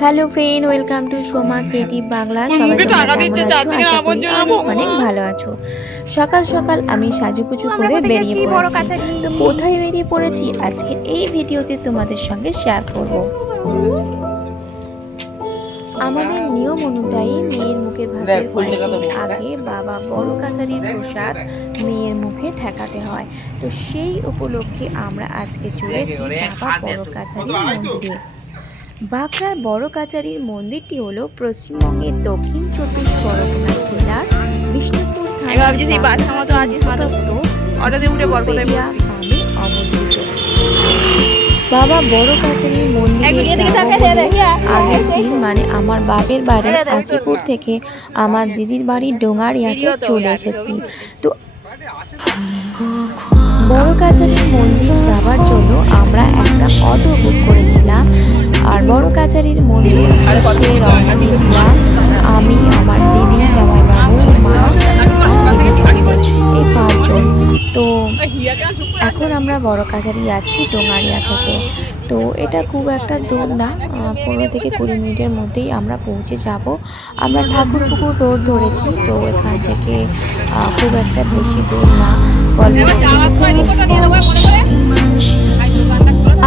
Hello friend welcome to Soma creative Bangla সবাই অনেক ভালো আছো। সকাল সকাল আমি সাজুকুচু করে বেরিয়ে পড়েছি। তো কোথায় বেরিয়ে পড়েছি? আজকে এই ভিডিওতে তোমাদের সঙ্গে শেয়ার করব। আমাদের নিয়ম অনুযায়ী মেয়ের মুখে ভাতের কয়েকদিন আগে বাবা বড় কাছারির প্রসাদ মেয়ের মুখে ঠেকাতে হয়। তো সেই উপলক্ষে আমরা আজকে চলেছি বাবা বড়। কাছারির মন্দিরে। বাঁকড়ার বড় কাচারির মন্দিরটি হল পশ্চিমবঙ্গের দক্ষিণ চব্বিশ পরগনা জেলার বিষ্ণুপুর অবস্থিত বাবা বড় কাচারির মন্দিরে আগের দিন মানে আমার বাপের বাড়ি আজিপুর থেকে আমার দিদির বাড়ি ডোঙারিয়াকে চলে এসেছি। তো কাচারির মন্দির যাওয়ার জন্য আমরা একটা অটো বুক করেছিলাম। আর বড় কাচারির মন্দির উদ্দেশ্যে রওনা দিয়েছিলাম আমি, আমার দিদি, জামাইবাবু, মা এই পাঁচজন। তো এখন আমরা বড় কাছারি যাচ্ছি ডোঙারিয়া থেকে। তো এটা খুব একটা দূর না পনেরো থেকে কুড়ি মিনিটের মধ্যেই আমরা পৌঁছে যাব। আমরা ঠাকুরপুকুর রোড ধরেছি, তো এখান থেকে খুব একটা বেশি দূর না।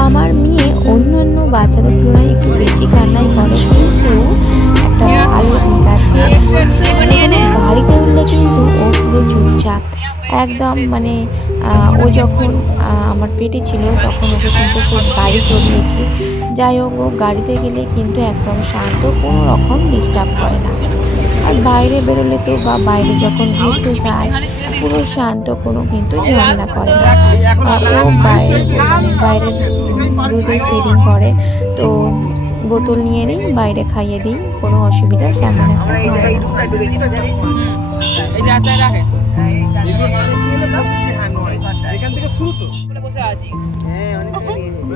আমার মেয়ে অন্য অন্য বাচ্চাদের তুলনায় একটু বেশি কান্নাই করে, কিন্তু একটা ভালো দিক আছে। গাড়িতে উঠলে কিন্তু ও পুরো চুপচাপ। একদম মানে ও যখন আমার পেটে ছিল, তখন ওকে কিন্তু খুব গাড়ি চড়িয়েছি। যাই হোক, ও গাড়িতে গেলে কিন্তু একদম শান্ত, কোনো রকম ডিস্টার্ব করে না। বাইরে বেরোলে তো বা বাইরে যখন ঘুরতে যায় পুরো শান্ত কোনো কিন্তু ঝামেলা করে না। ও বাইরে মানে বাইরে দুধে ফিডিং করে তো বোতল নিয়ে নিই বাইরে খাইয়ে দিই কোনো অসুবিধা সামনে রাখে এখান থেকে শুরু তো। বসে আছি।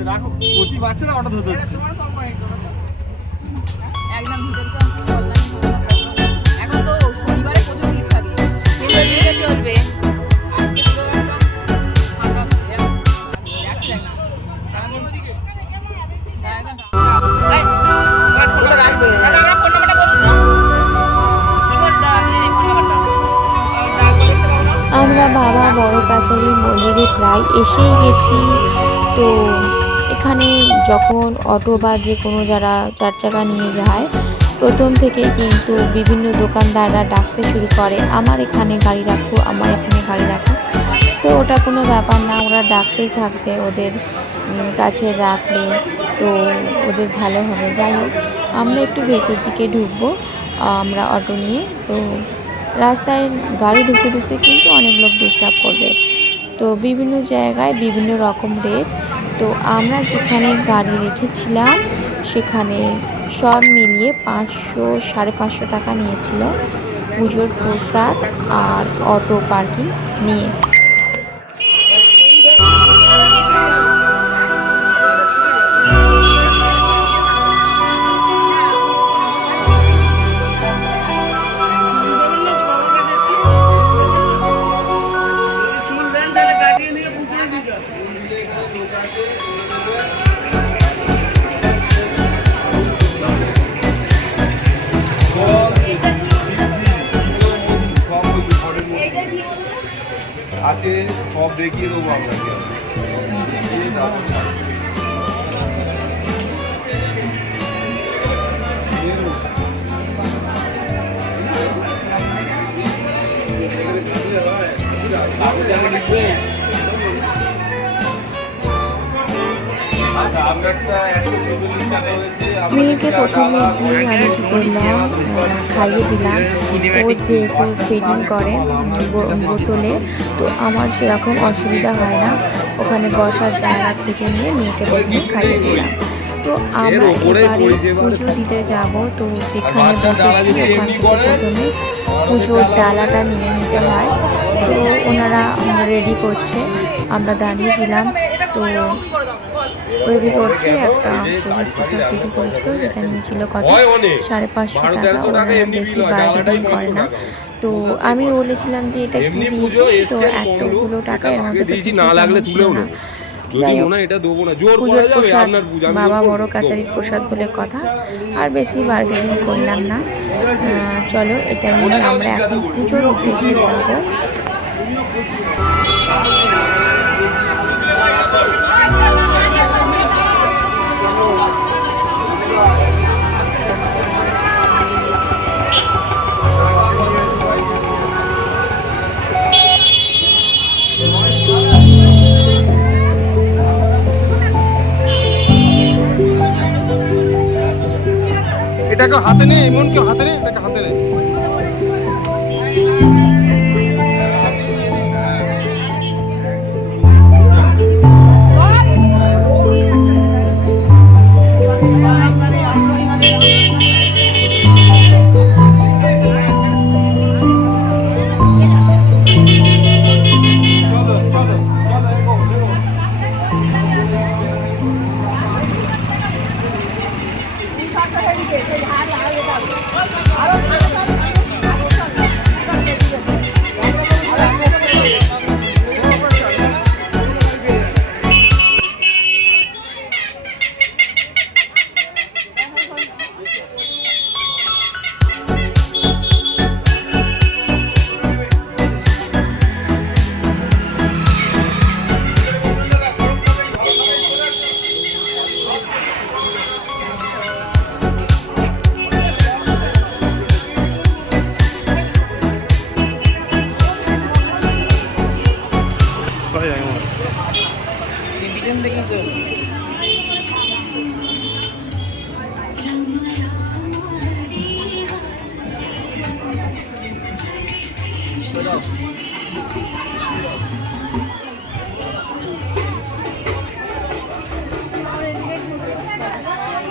রাখো কচি বাচ্চারা হঠাৎ হতে হচ্ছে। অটো বা যে কোনো যারা চার চাকা নিয়ে যায়, প্রথম থেকে কিন্তু বিভিন্ন দোকানদাররা ডাকতে শুরু করে, আমার এখানে গাড়ি রাখো, আমার এখানে গাড়ি রাখো। তো ওটা কোনো ব্যাপার না, ওরা ডাকতেই থাকবে, ওদের কাছে রাখলে তো ওদের ভালো হবে। যাই হোক, আমরা একটু ভেতর দিকে ঢুকবো আমরা অটো নিয়ে। তো রাস্তায় গাড়ি ঢুকতে ঢুকতে কিন্তু অনেক লোক ডিস্টার্ব করবে। তো বিভিন্ন জায়গায় বিভিন্ন রকম রেট তো আমরা যেখানে গাড়ি রেখেছিলাম, সেখানে সব মিলিয়ে পাঁচশো, সাড়ে পাঁচশো টাকা নিয়েছিল। পুজোর প্রসাদ আর অটো পার্কিং নিয়ে। আছে সব দেখিয়ে দেবো আপনাকে। তারপর মেয়েকে প্রথমে গিয়ে আমি কী করলাম? খাইয়ে দিলাম। ও যেহেতু ফিডিং করে বোতলে তো আমার সেরকম অসুবিধা হয় না। ওখানে বসার জায়গা খুঁজে নিয়ে মেয়েকে প্রথমে খাইয়ে দিলাম। তো আমরা এবারে পুজো দিতে যাব। তো যেখানে বসেছি ওখান থেকে প্রথমে পুজোর ডালাটা নিয়ে নিতে হয়। তো ওনারা রেডি করছে। আমরা দাঁড়িয়েছিলাম তো রেডি করছে একটা প্রসাদ রেডি করেছিল যেটা নিয়েছিল কত সাড়ে পাঁচশো টাকা। বেশি বার্গেনিং করে না। তো আমি বলেছিলাম যে এটা কি দিয়েছি তো এতগুলো টাকা মধ্যে তো কিছু না বাবা বড় কাছারির প্রসাদ বলে কথা। আর বেশি বার্গেনিং করলাম না। চলো এটা নিয়ে আমরা এখন পুজোর উদ্দেশ্যে যাব। এটাকে হাতে নেই এমন কেউ হাতে নে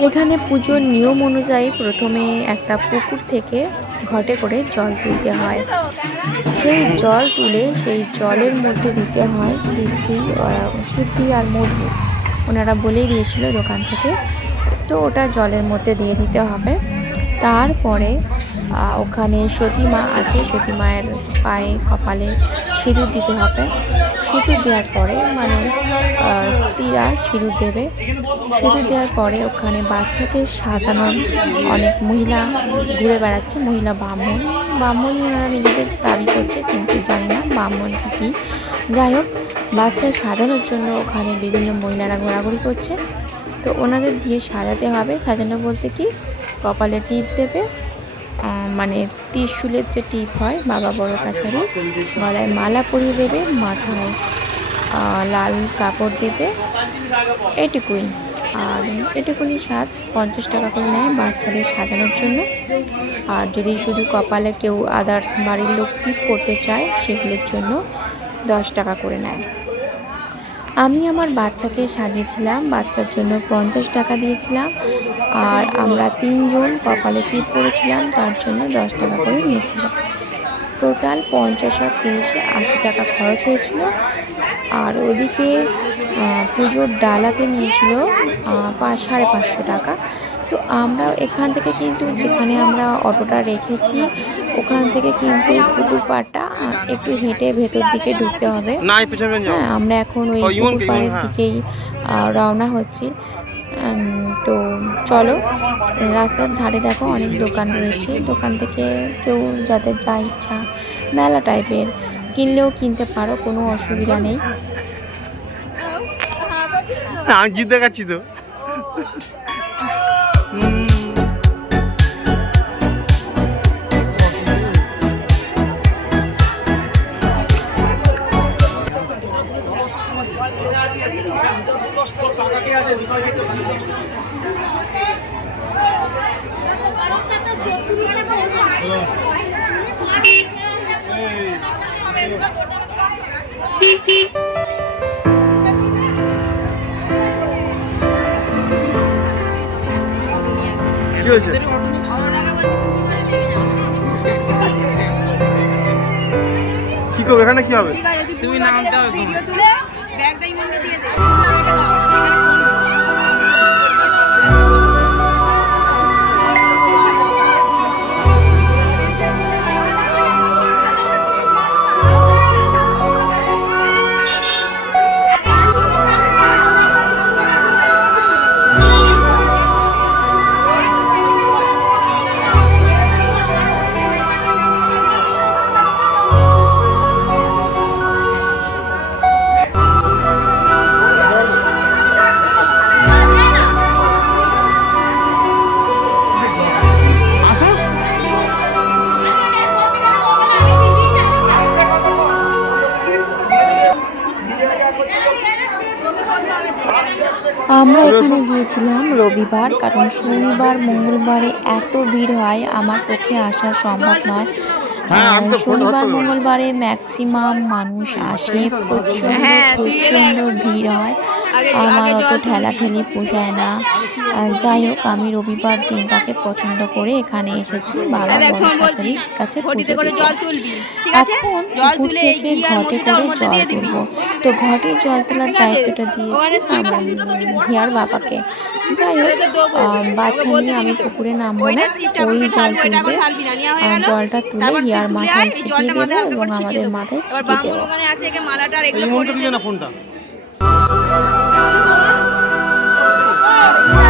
এখানে পুজোর নিয়ম অনুযায়ী প্রথমে একটা পুকুর থেকে ঘটে করে জল তুলতে হয়। সেই জল তুলে সেই জলের মধ্যে দিতে হয় সিদ্ধি সিদ্ধি আর মধু। ওনারা বলেই দিয়েছিল দোকান থেকে। তো ওটা জলের মধ্যে দিয়ে দিতে হবে। তারপরে ওখানে সতী মা আছে সতী মায়ের পায়ে, কপালে সিঁদুর দিতে হবে। সিঁদুর দেওয়ার পরে মানে স্ত্রীরা সিঁদুর দেবে। সিঁদুর দেওয়ার পরে ওখানে বাচ্চাকে সাজানোর অনেক মহিলা ঘুরে বেড়াচ্ছে, মহিলা ব্রাহ্মণ। ব্রাহ্মণ নিজেদের দাবি করছে, কিন্তু জানি না ব্রাহ্মণ কি। যাই হোক, বাচ্চা সাজানোর জন্য ওখানে বিভিন্ন মহিলারা ঘোরাঘুরি করছে। তো ওনাদের দিয়ে সাজাতে হবে। সাজানো বলতে কি? কপালে টিপ দেবে মানে ত্রিশুলের যে টিপ হয় বাবা বড় কাছারি, গলায় মালা পরিয়ে দেবে, মাথায় লাল কাপড় দেবে। এটুকুই। আর এটুকুনি সাজ পঞ্চাশ টাকা করে নেয় বাচ্চাদের সাজানোর জন্য। আর যদি শুধু কপালে কেউ আদার্স বাড়ির লোক টিপ করতে চায়, সেগুলোর জন্য দশ টাকা করে নেয়। আমি আমার বাচ্চাকে সাজিয়েছিলাম বাচ্চার জন্য পঞ্চাশ টাকা দিয়েছিলাম আর আমরা তিনজন কপালে টিপ করেছিলাম তার জন্য দশ টাকা করে নিয়েছিলাম টোটাল পঞ্চাশ আর তিরিশে আশি টাকা খরচ হয়েছিল। আর ওদিকে পুজোর ডালাতে নিয়েছিল সাড়ে পাঁচশো টাকা। তো আমরা এখান থেকে কিন্তু যেখানে আমরা অটোটা রেখেছি ওখান থেকে কিন্তু পুকুর পাড়টা একটু হেঁটে ভেতর দিকে ঢুকতে হবে। হ্যাঁ আমরা এখন ওই ও, ইমন পুকুর কে, ইমন, পাড়ের হ্যাঁ। দিকেই রওনা হচ্ছি। তো চলো রাস্তার ধারে দেখো অনেক দোকান রয়েছে। দোকান থেকে কেউ যাদের যা ইচ্ছা মেলা টাইপের কিনলেও কিনতে পারো কোনো অসুবিধা নেই। আমি জিত দেখাচ্ছি তো। হয়েছে? কি করবে? এখানে কি হবে? তুমি নাম হবে রবিবার কারণ শনিবার মঙ্গলবারে এত ভিড় হয় আমার পক্ষে আসা সম্ভব নয়। শনিবার মঙ্গলবারে ম্যাক্সিমাম মানুষ আসে প্রচণ্ড প্রচণ্ড তুই প্রচণ্ড ভিড় হয়। আমার অত ঠেলাঠেলি পোষায় না। যাই হোক আমি রবিবার দিনটাকে পছন্দ করে এখানে এসেছি বাবা বড় কাছে ঘটিতে পুজো করে দিতে। জল তুলবি ঠিক আছে? এখন পুকুর থেকে ঘটে করে জল দিয়ে তুলবো। তো ঘটে জল তোলার দায়িত্বটা দিয়েছি হিয়ার বাবাকে। যাই হোক বাচ্চা নিয়ে আমি পুকুরে নামবো না ওই জল ঢালবো এটা এখন তুলবে ঢালবি না নেওয়া হয়ে আর গেল। জলটা তুলে হিয়ার মাথায় ছিটিয়ে দেবো এবং ছিটিয়ে আমাদের। মাথায় ছিটিয়ে দেবো। ওখানে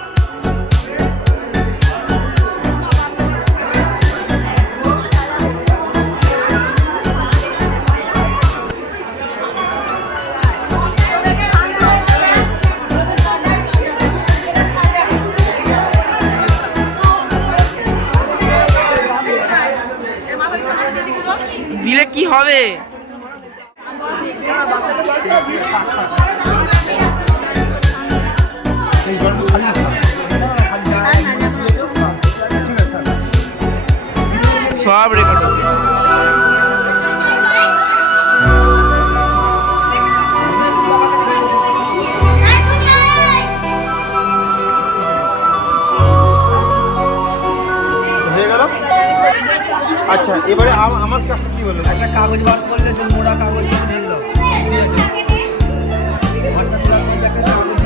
হবে? সব রেকর্ড আচ্ছা এবারে আম- আমার কাজটা কি বলল একটা কাগজ বার করলে সে মোড়া কাগজ করে দাও ঠিক আছে? ঘণ্টা কাগজ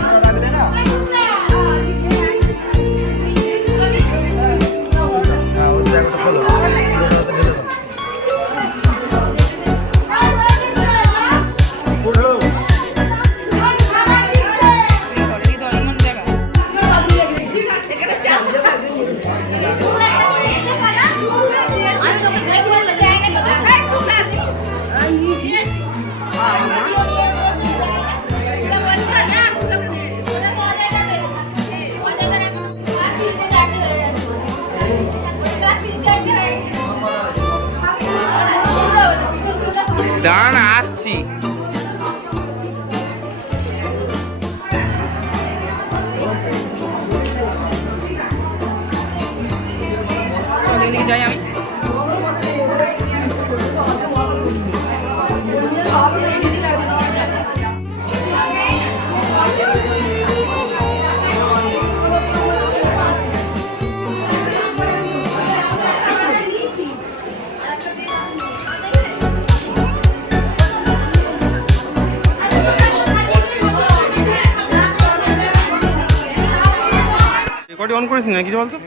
রেকর্ডই অন করিস না কিছু বলতো?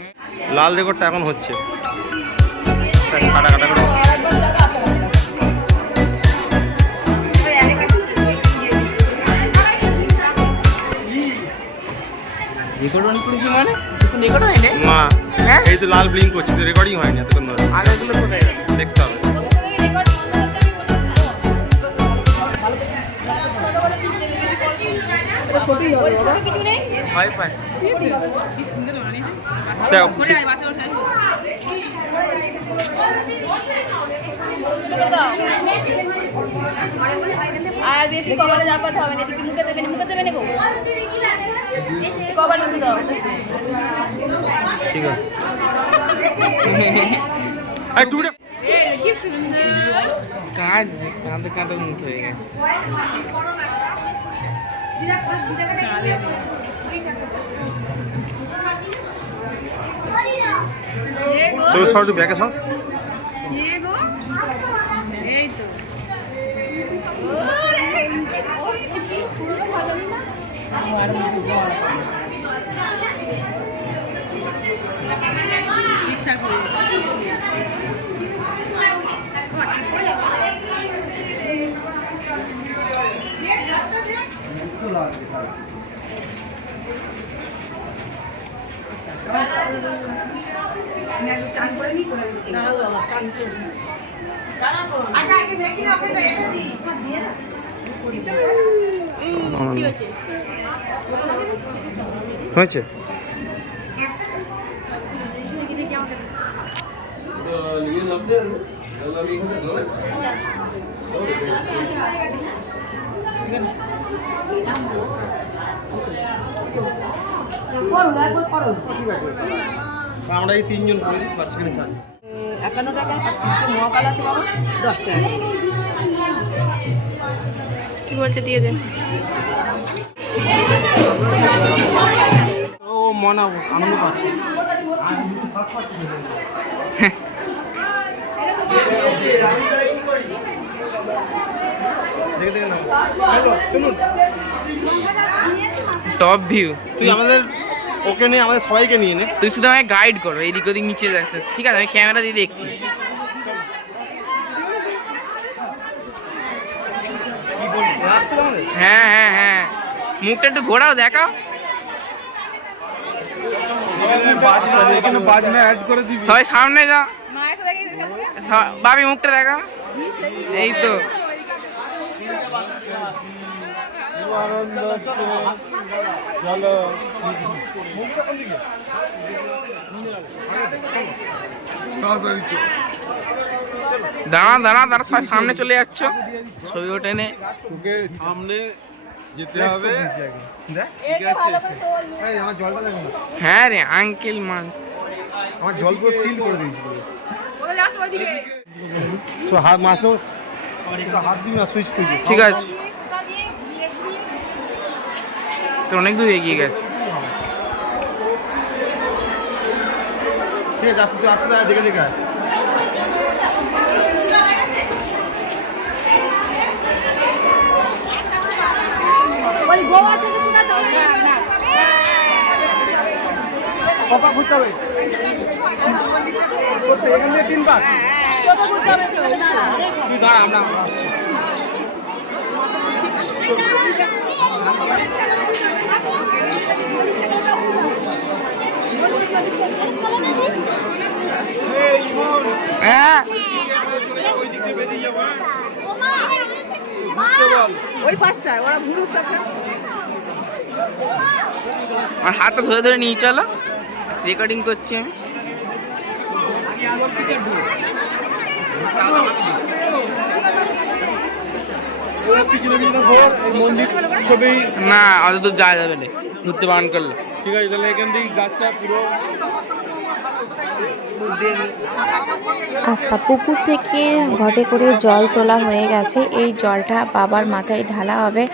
লাল রেকর্ডটা এখন হচ্ছে। কাটা কাটা করে। রেকর্ড অন করেছি মানে? রেকর্ড হয়নি? মা হ্যাঁ? এই তো লাল ব্লিঙ্ক করছে রেকর্ডিং হয়নি এতক্ষণ ধরে। কোথায় দেখতে হবে। ভয় পাচ্ছি কি সুন্দর বানিয়েছে। দেখ, করে আয়, বাচ্চা ওঠে, আর বেশি কভারে যাবার হবে না এদিকে মুখে দেবে না মুখে দেবে না গো কভার মুখে দাও। ঠিক আছে। এই কি সুন্দর। কাঁদ কাঁদতে কাঁদতে মুখ হয়ে গেছে। চলো সব একটু ব্যাকে সব ইয়ে গো। এই তো ঠিকঠাক হয়ে যাবে। একটু লাগবে স্যার হয়েছে আমরা এই তিনজন করেছি বাচ্চাখানে চার একান্ন টাকা মহাকাল আছে বাবা দশ টাকা। কি বলছে দিয়ে দেন ও মনা আনন্দ পাচ্ছে। না টপ ভিউ তুই আমাদের ওকে নিয়ে আমাদের সবাইকে নিয়ে নে। তুই শুধু আমাকে গাইড করো এদিক ওদিক নিচে যাচ্ছে ঠিক আছে আমি ক্যামেরা দিয়ে দেখছি। হ্যাঁ হ্যাঁ হ্যাঁ। মুখটা একটু ঘোরাও দেখাও। সবাই সামনে যাও। বাবি মুখটা দেখা এই তো। দাঁড়া দাঁড়া দাঁড়া সামনে চলে যাচ্ছ। ছবি ওঠে নে। তোকে সামনে যেতে হবে। হ্যাঁ রে আঙ্কেল মাছ। আমার জলগুলো সিল করে দিয়েছিল। ওরা যাচ্ছে ওইদিকে। তো হাত মাত্র ঠিক আছে। তো অনেক দূর এগিয়ে গেছে। ঠিক আছে আসতে দেখে দেখে। কপা ঘুরতে হবে। ওই পাঁচটায় ওরা ঘুরুক দেখেন আর হাতটা ধরে ধরে নিয়ে চলো। রেকর্ডিং করছি আমি ওরা পিছনে পিছনে ঘোর, এই মন্দির ছবি না অত দূর যাওয়া যাবে না। ঘুরতে বারণ করল। ঠিক আছে তাহলে এখান থেকে গাছটা পুরো আচ্ছা পুকুর থেকে ঘটে করে জল তোলা হয়ে গেছে। এই জলটা বাবার মাথায় ঢালা হবে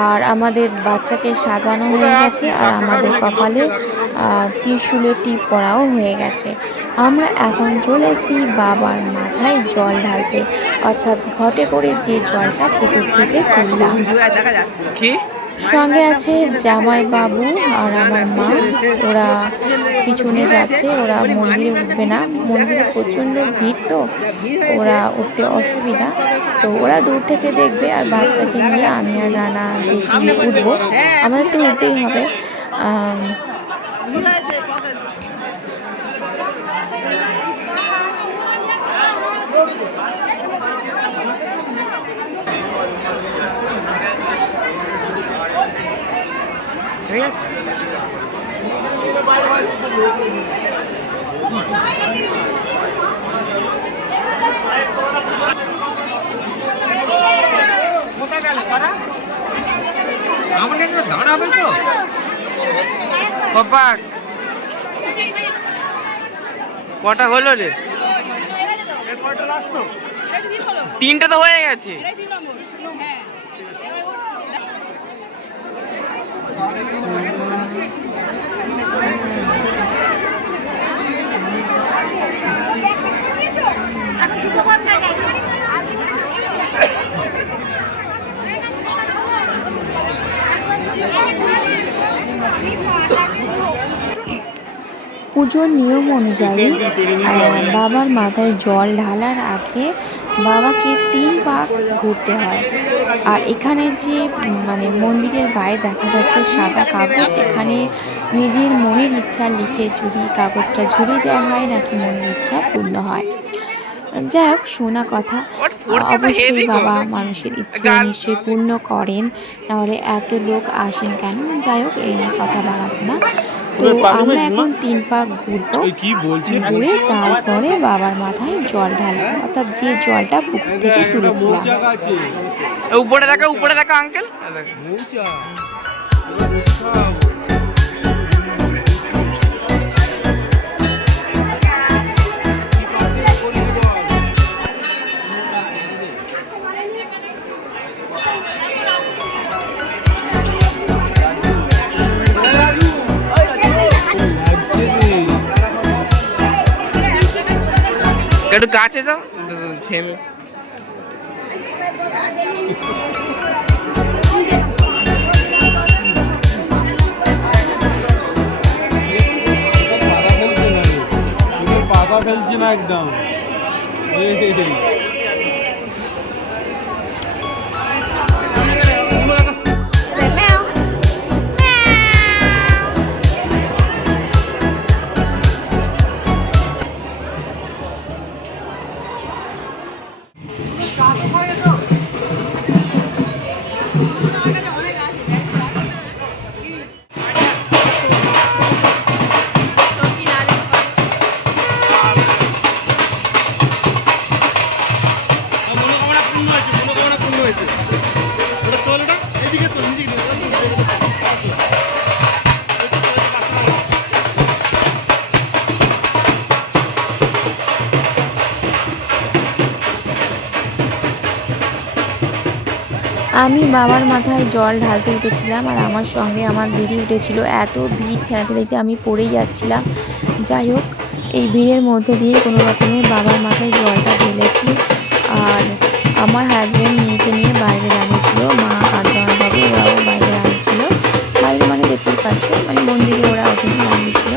আর আমাদের বাচ্চাকে সাজানো হয়ে গেছে আর আমাদের কপালে আহ, ত্রিশূলের টিপ পরাও হয়ে গেছে। আমরা এখন চলেছি বাবার মাথায় জল ঢালতে অর্থাৎ ঘটে করে যে জলটা পুকুর থেকে তুললাম। দেখা সঙ্গে আছে জামাই বাবু আর আমার মা। ওরা পিছনে যাচ্ছে ওরা মন্দিরে উঠবে না। মন্দিরে প্রচণ্ড ভিড় তো ওরা উঠতে অসুবিধা। তো ওরা দূর থেকে দেখবে আর বাচ্চাকে নিয়ে আমি আর রানা দেখিয়ে উঠবো। আমাদের তো উঠতেই হবে। ঠিক আছে কপাক। কটা হলো রে? তিনটা তো হয়ে গেছে। পুজোর নিয়ম অনুযায়ী বাবার মাথায় জল ঢালার আগে বাবাকে তিন পাক ঘুরতে হয়। আর এখানে যে মানে মন্দিরের গায়ে দেখা যাচ্ছে সাদা কাগজ এখানে নিজের মনের ইচ্ছা লিখে যদি কাগজটা ঝুলিয়ে দেওয়া হয় নাকি মনের ইচ্ছা পূর্ণ হয়। যাই হোক শোনা কথা। অবশ্যই বাবা মানুষের ইচ্ছে নিশ্চয়ই পূর্ণ করেন নাহলে এত লোক আসেন কেন? যাই হোক এই নিয়ে কথা বাড়াবো না। তো আমরা এখন তিন পাক ঘুরবো কি ঘুরে তারপরে বাবার মাথায় জল ঢালবো। অর্থাৎ যে জলটা পুকুর থেকে তুলেছিলাম। উপরে দেখো উপরে দেখো আঙ্কেল একটু কাছে যাও ফেলে পাতা ফেলছি না একদম আমি বাবার মাথায় জল ঢালতে উঠেছিলাম আর আমার সঙ্গে আমার দিদি উঠেছিল। এত ভিড় ঠেলাঠেলিতে আমি পড়েই যাচ্ছিলাম। যাই হোক, এই ভিড়ের মধ্যে দিয়ে কোনো রকমে বাবার মাথায় জলটা ঢেলেছি আর আমার হাজব্যান্ড মেয়েকে নিয়ে বাইরে দাঁড়িয়েছিল। মা আর বাবু ওরাও বাইরে দাঁড়িয়েছিল। বাইরে মানে দেখতেই পাচ্ছ মানে মন্দিরে ওরা ওখানে দাঁড়িয়েছিল।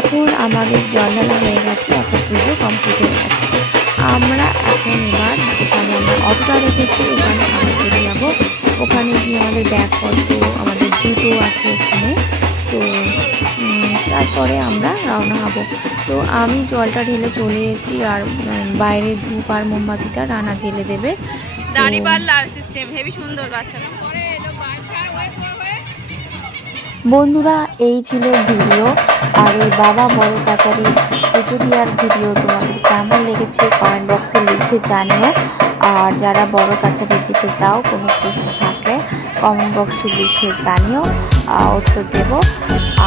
এখন আমাদের জল ঢালা হয়ে গেছে একটা পুজো কমপ্লিট হয়ে গেছে। আমরা এখন এবার আমরা অটোটা রেখেছি এখানে আমরা চলে যাব। ওখানে গিয়ে আমাদের ব্যাগপত্র আমাদের জুতো আছে ওখানে তো তারপরে আমরা রওনা হব। তো আমি জলটা ঢেলে চলে এসেছি আর বাইরে ধূপ আর মোমবাতিটা রানা জেলে দেবে। দাড়ি পাল্লার সিস্টেম হেভি সুন্দর বন্ধুরা এই ছিল ভিডিও। আর এই বাবা বড় কাচারির পুজো দেওয়ার ভিডিও তোমাদের কেমন লেগেছে কমেন্ট বক্সে লিখে জানিও। আর যারা বড় কাছারি দিতে চাও কোনো প্রশ্ন থাকলে কমেন্ট বক্সে লিখে জানিও উত্তর দেব।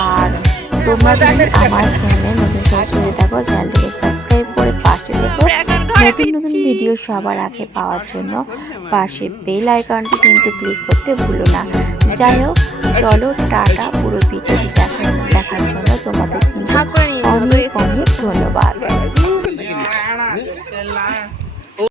আর তোমরা যদি আমার চ্যানেলে নতুন সরাসরি থাকো চ্যানেলটিকে সাবস্ক্রাইব করে পাশে দেখো। নতুন নতুন ভিডিও সবার আগে পাওয়ার জন্য পাশে বেল আইকনটি কিন্তু ক্লিক করতে ভুলো না। যাই হোক চলো টাটা পুরো ভিডিওটি দেখার দেখার জন্য তোমাদের কিন্তু নিয়ে অনেক